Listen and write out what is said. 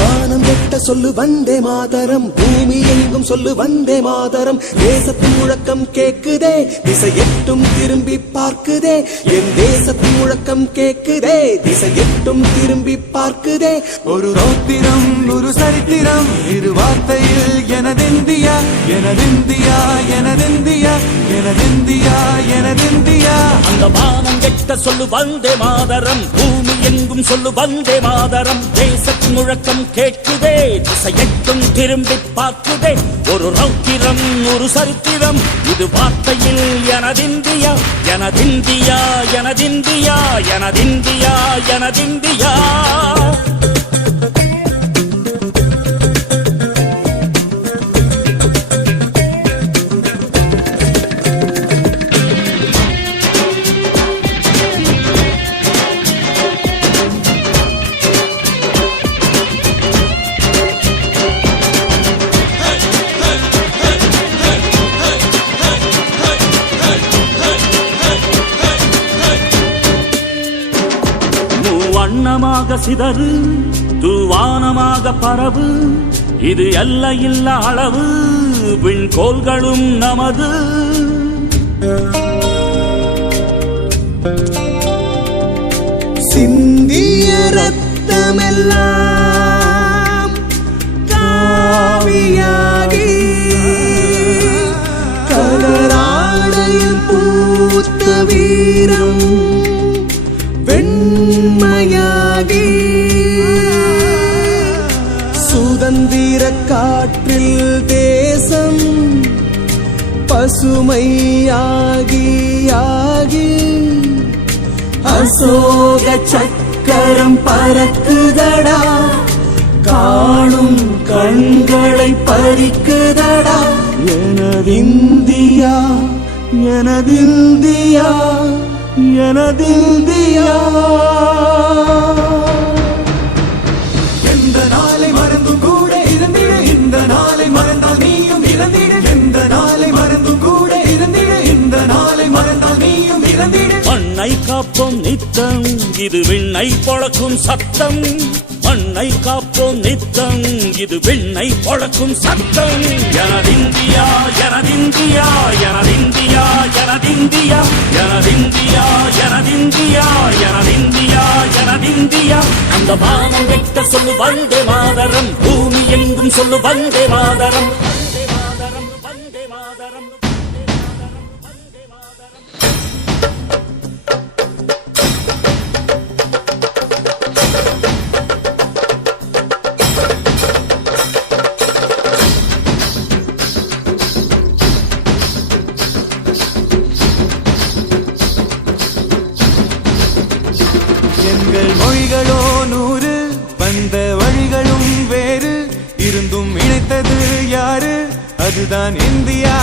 வானம் எட்ட சொல்லு வந்தே மாதரம், பூமி எங்கும் சொல்லு வந்தே மாதரம். தேசத்தின் முழக்கம் கேக்குதே, திசை எட்டும் திரும்பி பார்க்குதே. என் தேசத்தின் முழக்கம் கேக்குதே, திசை எட்டும் திரும்பி பார்க்குதே. ஒரு ரௌத்திரம் ஒரு சரித்திரம் இரு வார்த்தையில் எனதிந்தியா எனதிந்தியா எனதிந்தியா எனதிந்தியா எனதிந்தியா. அந்த வானம் எட்ட சொல்லு வந்தே மாதரம், பூமி எங்கும் சொல்லு வந்தே மாதரம். தேசத்தின் முழக்கம் கேட்குதே, திசை எட்டும் திரும்பி பார்க்குதே. ஒரு ரௌத்திரம் ஒரு சரித்திரம் இது வார்த்தையில் எனதிந்தியா எனதிந்தியா எனதிந்தியா எனதிந்தியா எனதிந்தியா. வண்ணமாக சிதறு தூவானமாக பரவு, இது எல்லையில்லா அளவு விண்கோள்களும் நமது. சிந்திய ரத்தமெல்லாம் காவியாகி, கலராடையில் பூத்த வீரம் வெண்மையாகி, சுதந்திர காற்றில் தேசம் பசுமையாகி ஆகி, அசோக சக்கரம் பறக்குதடா, காணும் கண்களை பறிக்குதடா. எனதிந்தியா எனதிந்தியா எனதிந்தியா. எந்த நாளை மறந்தும் கூட இருந்திடு, இந்த நாளை மறந்தால் நீயும் இறந்திடு. எந்த நாளை மறந்தும் கூட இருந்திடு, இந்த நாளை மறந்தால் நீயும் இறந்திடு. மண்ணை காப்போம் நித்தம் இது விண்ணை பொழக்கும் சத்தம். மண்ணை காப்போம் நித்தம் இது விண்ணை பொழக்கும் சத்தம். எனதிந்தியா எனதிந்தியா எனதிந்தியா எனதிந்தியா எனதிந்தியா எனதிந்தியா எனதிந்தியா எனதிந்தியா. அந்த வானம் வெட்ட சொல்லு வந்தே மாதரம், பூமி எங்கும் சொல்லு வந்தே மாதரம். வந்தே மாதரம் வந்தே மாதரம். எங்கள் மொழிகளோ 100, வந்த வழிகளும் வேறு, இருந்தும் இணைத்தது யாரு? அதுதான் இந்தியா.